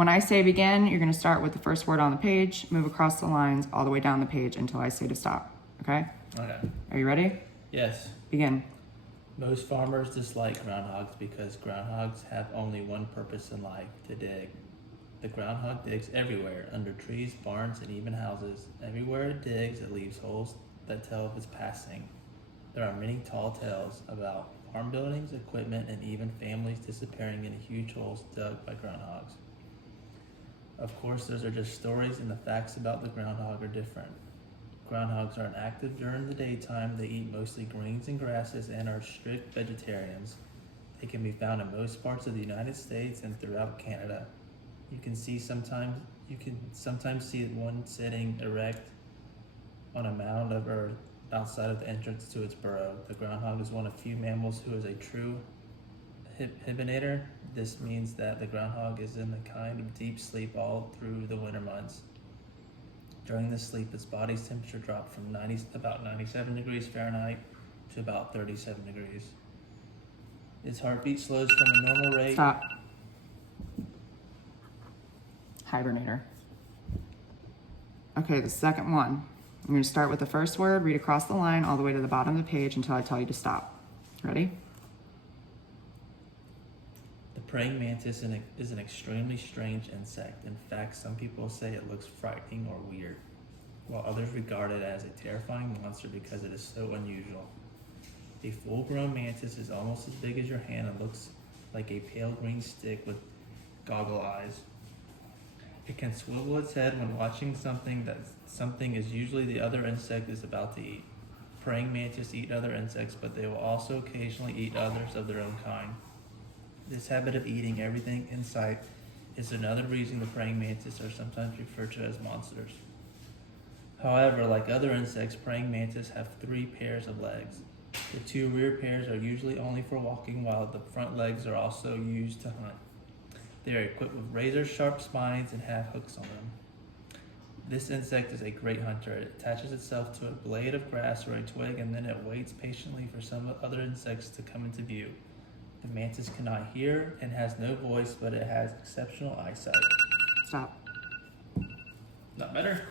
When I say begin, you're gonna start with the first word on the page, move across the lines all the way down the page until I say to stop, okay? Okay. Are you ready? Yes. Begin. Most farmers dislike groundhogs because groundhogs have only one purpose in life, to dig. The groundhog digs everywhere, under trees, barns, and even houses. Everywhere it digs, it leaves holes that tell of its passing. There are many tall tales about farm buildings, equipment, and even families disappearing in huge holes dug by groundhogs. Of course, those are just stories, and the facts about the groundhog are different. Groundhogs are inactive during the daytime. They eat mostly greens and grasses and are strict vegetarians. They can be found in most parts of the United States and throughout Canada. You can sometimes see one sitting erect on a mound of earth outside of the entrance to its burrow. The groundhog is one of few mammals who is a true hibernator. This means that the groundhog is in a kind of deep sleep all through the winter months. During this sleep, its body's temperature dropped from about 97 degrees Fahrenheit to about 37 degrees. Its heartbeat slows from a normal rate. Stop. Hibernator. Okay, the second one. I'm gonna start with the first word, read across the line all the way to the bottom of the page until I tell you to stop. Ready? The praying mantis is an extremely strange insect. In fact, some people say it looks frightening or weird, while others regard it as a terrifying monster because it is so unusual. A full-grown mantis is almost as big as your hand and looks like a pale green stick with goggle eyes. It can swivel its head when watching something is usually the other insect is about to eat. Praying mantis eat other insects, but they will also occasionally eat others of their own kind. This habit of eating everything in sight is another reason the praying mantis are sometimes referred to as monsters. However, like other insects, praying mantis have 3 pairs of legs. The 2 rear pairs are usually only for walking, while the front legs are also used to hunt. They are equipped with razor-sharp spines and have hooks on them. This insect is a great hunter. It attaches itself to a blade of grass or a twig, and then it waits patiently for some other insects to come into view. The mantis cannot hear and has no voice, but it has exceptional eyesight. Stop. Not better?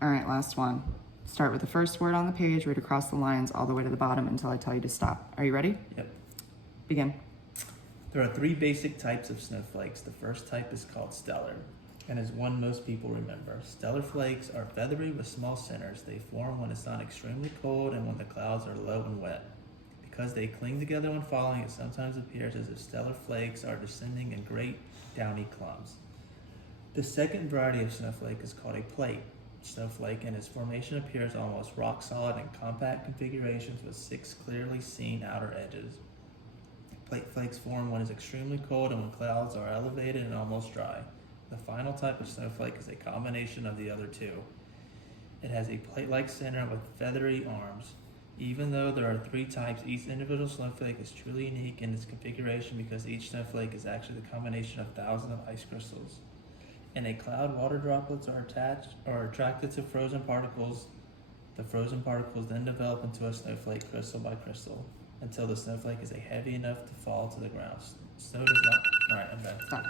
All right, last one. Start with the first word on the page, read across the lines all the way to the bottom until I tell you to stop. Are you ready? Yep. Begin. There are 3 basic types of snowflakes. The first type is called stellar and is one most people remember. Stellar flakes are feathery with small centers. They form when it's not extremely cold and when the clouds are low and wet. Because they cling together when falling, it sometimes appears as if stellar flakes are descending in great downy clumps. The second variety of snowflake is called a plate snowflake, and its formation appears almost rock solid in compact configurations with 6 clearly seen outer edges. Plate flakes form when it's extremely cold and when clouds are elevated and almost dry. The final type of snowflake is a combination of the other 2. It has a plate-like center with feathery arms. Even though there are 3 types, each individual snowflake is truly unique in its configuration because each snowflake is actually the combination of thousands of ice crystals. In a cloud, water droplets are attracted to frozen particles. The frozen particles then develop into a snowflake crystal by crystal until the snowflake is heavy enough to fall to the ground. Snow does not. All right, I'm done. Stop.